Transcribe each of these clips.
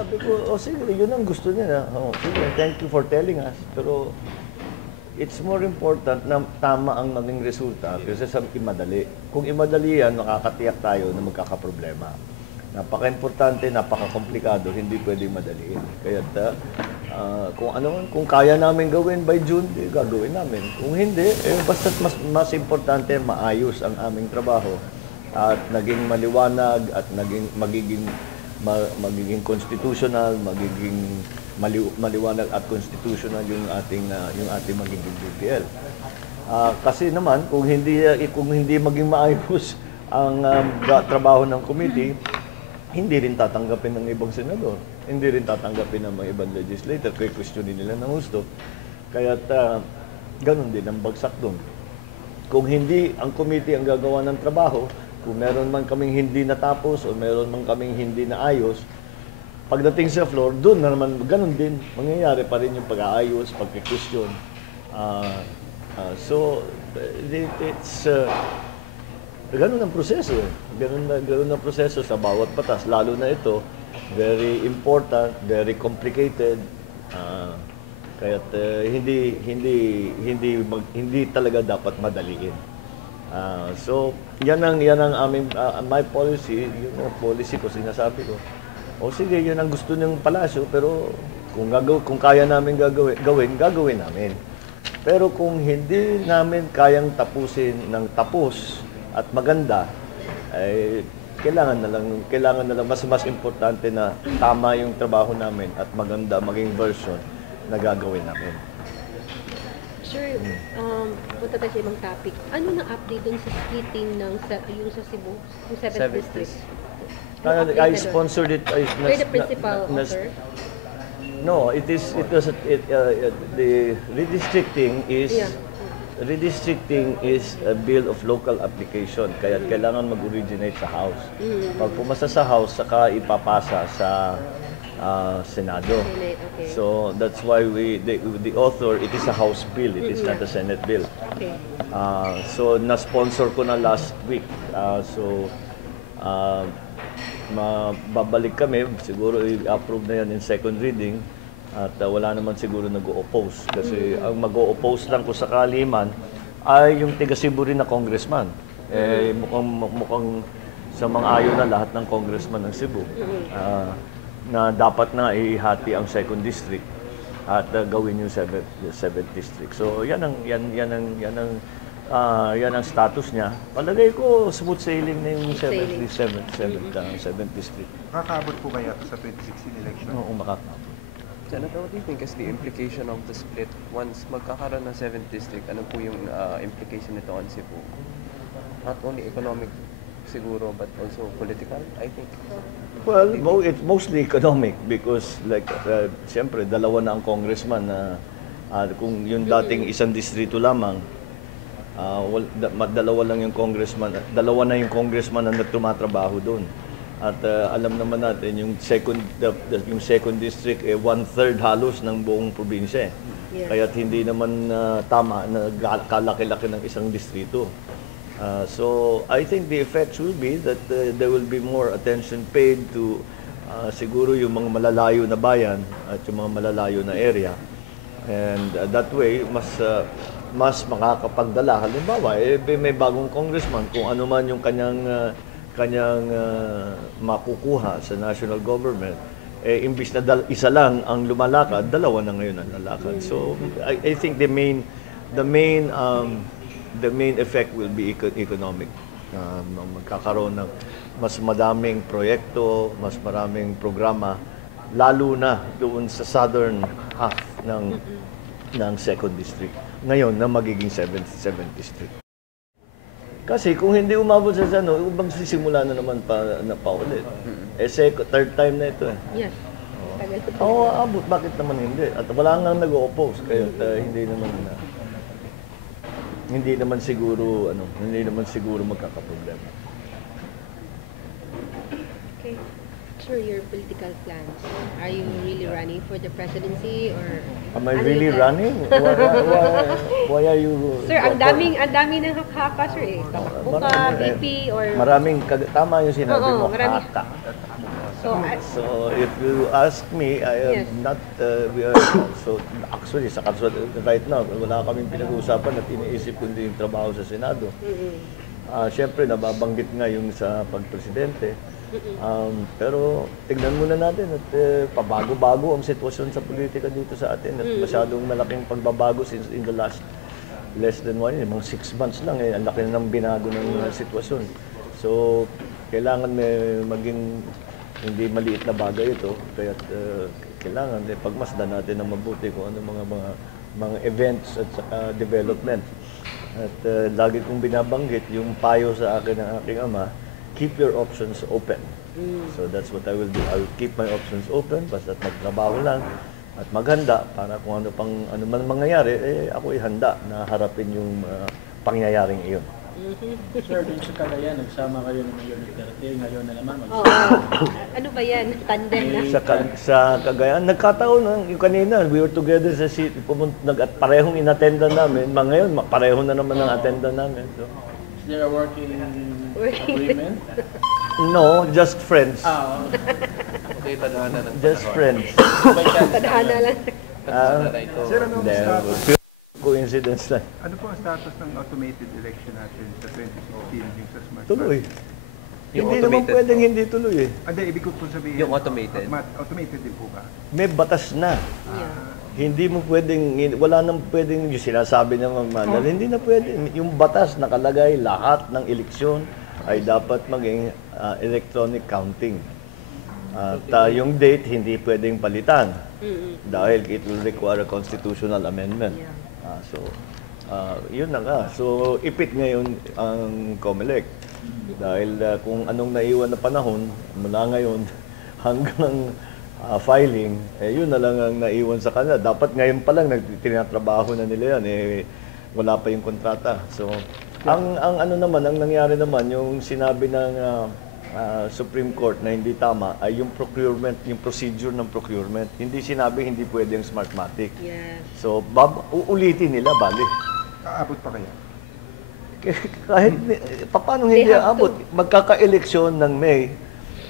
sabi ko, sige, yun ang gusto niya. Sige, thank you for telling us. Pero it's more important na tama ang maging resulta kaysa sa imadali. Kung imadali yan, makakatiyak tayo na magkakaproblema. Napaka-importante, napaka-komplikado, hindi pwedeng madaliin. Kaya kung kaya namin gawin by June, gagawin namin. Kung hindi, basta mas importante maayos ang aming trabaho at naging maliwanag at magiging constitutional, magiging maliwanag at constitutional yung ating magiging BPL. Kasi naman kung hindi maging maayos ang trabaho ng committee, hindi rin tatanggapin ng ibang senador, hindi rin tatanggapin ng mga ibang legislator, kaya questionin nila ng gusto. Kaya ganun din ang bagsak doon. Kung hindi ang committee ang gagawa ng trabaho, kung meron man kaming hindi natapos o meron man kaming hindi naayos, pagdating sa floor, doon na naman ganun din. Mangyayari pa rin yung pag-aayos, pag-question. So, it's ganun ang proseso. Ganun ang proseso sa bawat batas. Lalo na ito, very important, very complicated. Kaya't hindi talaga dapat madaliin. So, yan ang aming my policy, yung policy ko sinasabi ko. O sige, yun ang gusto ng palasyo, pero kung kaya namin gagawin namin. Pero kung hindi namin kayang tapusin ng tapos at maganda, ay kailangan na lang mas importante na tama yung trabaho namin at maganda maging version na gagawin namin. Sir, punta tayo sa ibang topic. Ano na update dun sa splitting yung sa Cebu, yung 7th District? I sponsored it. You're the principal author? No, the redistricting is a bill of local application. Kaya kailangan mag-originate sa House. Pag pumasa sa House, saka ipapasa sa Senado. Senate, okay. So that's why the author, it is a House bill, it is not a Senate bill. Okay. So na-sponsor ko na last week. Babalik kami, siguro i-approve na yan in second reading at wala naman siguro nag-o-oppose kasi ang mag-o-oppose lang kung sakali man ay yung taga Cebu rin na congressman. Mukhang sa mga ayon na lahat ng congressman ng Cebu na dapat na ihati ang second district at gawin yung 7th district. So yan ang status niya. Palagay ko smooth sailing na yung 7th district. Makakaabot po kaya sa 2016 election? Oo, makakaabot. Senator, what do you think is the implication of the split once magkakaroon ng 7th district? Ano po yung implication nito on Cebu? Not only economic siguro, but also political, I think. Well, it's mostly economic because siyempre, dalawa na ang congressman na kung yung dating isang distrito lamang, dalawa lang yung congressman, dalawa na yung congressman na tumatrabaho doon. At alam naman natin yung second district 1/3 halos ng buong probinsya. Yeah. Kaya't hindi naman tama na kalaki-laki ng isang distrito. So I think the effects will be that there will be more attention paid to siguro yung mga malalayo na bayan at yung mga malalayo na area. And that way, mas makakapagdala. Halimbawa, may bagong congressman, kung ano man yung kanyang makukuha sa national government, imbis na isa lang ang lumalakad, dalawa na ngayon ang lalakad. So I think the main effect will be economic. Magkakaroon ng mas madaming proyekto, mas maraming programa, lalo na doon sa southern half ng second district. Ngayon na magiging 7th district. Kasi kung hindi umabot sa ubang sisimula na naman pa ulit. Third time na ito . Yes. Abot. Bakit naman hindi? At wala nang nag-o-oppose. Kaya hindi naman siguro magkakaproblema. Okay. Sure, your political plans. Are you really running for the presidency or? Am I really running? Why are you? Sir, ang dami ng haka, sir . Takbo ka, VP or? Tama yung sinabi mo, marami. haka. So, So if you ask me, I am Yes. not, we are, so actually, right now, wala kaming pinag-uusapan at iniisip kundi yung trabaho sa Senado. Siyempre, nababanggit nga yung sa pagpresidente. Pero tignan muna natin at pabago-bago ang sitwasyon sa politika dito sa atin at masyadong malaking pagbabago since in the last less than 1 year, mga 6 months lang ang laki na ng binago ng sitwasyon. So, kailangan may maging hindi maliit na bagay ito, kaya kailangan pagmasdan natin ng mabuti kung ano mga events at saka development. At lagi kong binabanggit yung payo sa akin ng aking ama, keep your options open. So that's what I will do. I will keep my options open, basta magtrabaho lang at maghanda para kung ano man mangyayari, ako'y handa na harapin yung pangyayaring iyon. Sir, dun sa Cagayan, nagsama kayo ng Mayor Duterte, ngayon na naman Oo. Ano ba yan? Tandem na? Sa Cagayan, nagkataon na yung kanina, we were together sa city, at parehong inattenda namin, ngayon, pareho na naman ang attenda namin. So, is there a working agreement? no, just friends. Okay, tadhana ng Just friends. Tadhana lang. tadhana na ito. Sir, ano ang Then, status? pure coincidence lang. Ano po ang status ng automated election natin sa 2016 yung sa Smart Tuloy. Card? Yung Hindi naman automated pwedeng po. hindi tuloy eh. Hindi, ibig ko po sabihin. Yung automated. Automated din po ba? May batas na. Yeah. Hindi mo pwedeng, wala nang pwedeng yung sinasabi ng mga manual, hindi na pwede. Yung batas nakalagay, lahat ng eleksyon ay dapat maging electronic counting. At yung date hindi pwedeng palitan dahil it will require a constitutional amendment. Yun na nga. So, ipit ngayon ang COMELEC. Dahil kung anong naiwan na panahon, mula ngayon hanggang filing, yun na lang ang naiwan sa kanila. Dapat ngayon pa lang, tinatrabaho na nila yan, wala pa yung kontrata. So, ang ano naman, ang nangyari naman, yung sinabi ng Supreme Court na hindi tama, ay yung procurement, yung procedure ng procurement. Hindi sinabi hindi pwede yung Smartmatic. Yes. So, uulitin nila, bali. Aabot pa kaya? Kahit, paano They hindi have aabot? Magkaka-eleksyon ng May,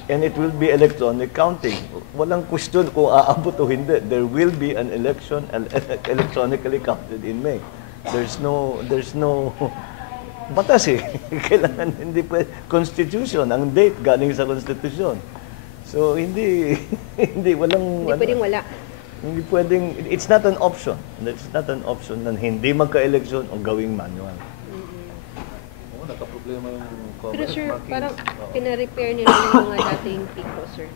and it will be electronic counting. Walang question kung aabot o hindi. There will be an election electronically counted in May. There's no batas eh. Kailangan hindi pwede. Constitution, ang date galing sa Constitution. So hindi walang Hindi pwedeng wala. hindi pwedeng, it's not an option. It's not an option na hindi magka-eleksyon o gawing manual. Oo, nagka-problema yung Pero comment sir, marking. parang Oo. pina-repair nila yung mga dating pico, sir,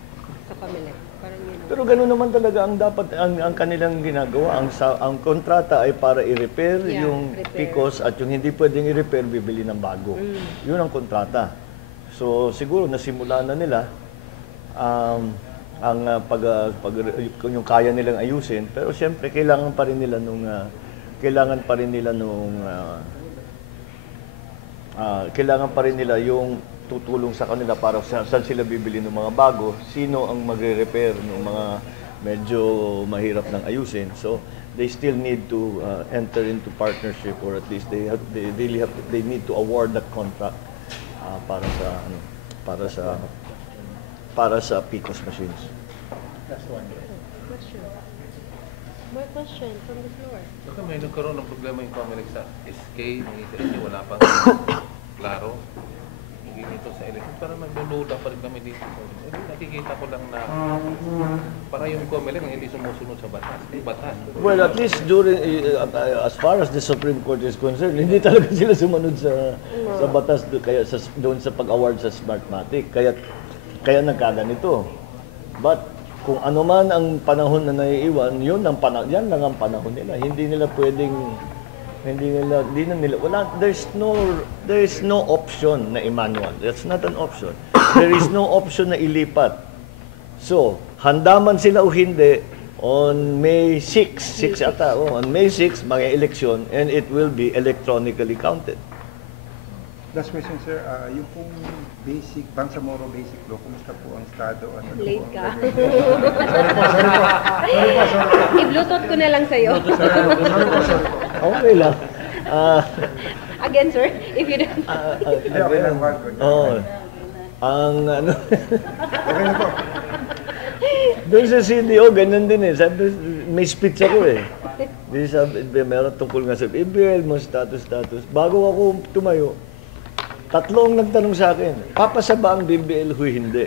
sa COMELEC. Parang yun. Pero gano'n naman talaga ang dapat ang kanilang ginagawa. Ang kontrata ay para i-repair Yeah, yung repair. PICOS at yung hindi pwedeng i-repair bibili ng bago. Yun ang kontrata. So siguro nasimula na nila ang yung kaya nilang ayusin, pero siyempre kailangan pa rin nila yung tutulong sa kanila para saan sila bibili ng mga bago, sino ang magre-repair ng mga medyo mahirap ng ayusin. So they still need to enter into partnership, or at least they need to award that contract para sa PICOS machines. Last one. Question. More question from the floor. Baka may nagkaroon ng problema yung COMELEC sa SK, hindi wala pang klaro. Hindi dito sa election. Parang nagdududa pa rin kami dito. Nakikita ko lang na para yung COMELEC ang hindi sumusunod sa batas. Batas. Well, at least during as far as the Supreme Court is concerned, hindi talaga sila sumunod sa batas doon sa pag-award sa Smartmatic. Kaya nagkaganito. But kung ano man ang panahon na naiiwan, yan lang ang panahon nila. Hindi na nila there's no option na i-manual. That's not an option. There is no option na ilipat. So, handa man sila o hindi, on May 6 ata, on May 6 mga eleksyon, and it will be electronically counted. Last question, sir. Yung pong Bangsamoro Basic Law, kumusta po ang estado? At ano Late po ka. ang gagawin? I-bluetooth ko na lang sa'yo. Okay lang. Again, sir, if you don't... Hindi, okay lang, wag. Ang ano, Okay na po. doon sa CDO, ganyan din eh. Sabi, may speech ako eh. Di sabi, meron tungkol nga sa BBL mo, status. Bago ako tumayo, 3 ang nagtanong sa akin, papasa ba ang BBL? Huy, hindi.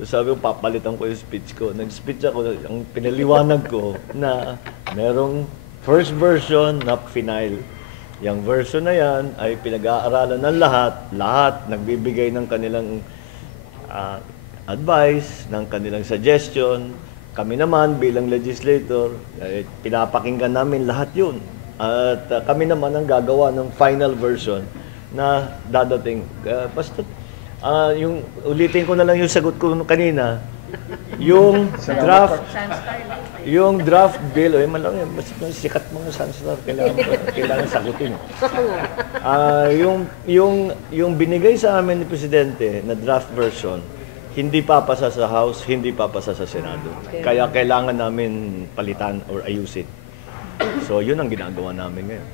So sabi ko, papalitan ko yung speech ko. Nag-speech ako, ang pinaliwanag ko na merong first version na final. Yung version na yan ay pinag-aaralan ng lahat nagbibigay ng kanilang advice, ng kanilang suggestion. Kami naman bilang legislator, pinapakinggan namin lahat yun. At kami naman ang gagawa ng final version na dadating. Basta, yung, ulitin ko na lang yung sagot ko kanina, yung draft bill, malang mas sikat mga Sunstar, kailangan sagutin. Yung binigay sa amin ni Presidente na draft version, hindi papasa sa House, hindi papasa sa Senado. Kaya kailangan namin palitan or ayusin. So, yun ang ginagawa namin ngayon.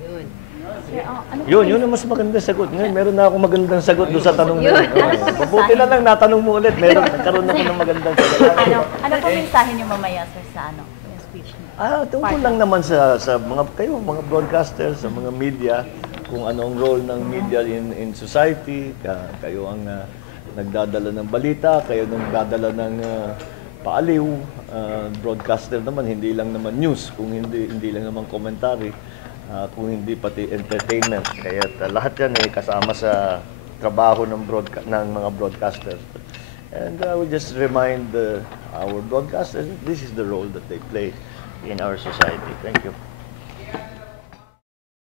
Yun. Sir, ano Yun ang mas magandang sagot. Ngayon, meron na akong magandang sagot doon sa tanong na yun. Mabuti na lang, natanong mo ulit. Nagkaroon ako ng magandang sagot. ano po mensahe niyo mamaya, sir, sa yung speech niyo? Tungkol lang naman sa mga broadcasters, sa mga media, kung anong role ng media in society. Kayo ang nagdadala ng balita, kayo nagdadala ng paaliw. Broadcaster naman, hindi lang naman news, kung hindi lang naman commentary, kung hindi pati entertainment. Kaya lahat yan ay kasama sa trabaho ng mga broadcasters. And I will just remind our broadcasters, this is the role that they play in our society. Thank you.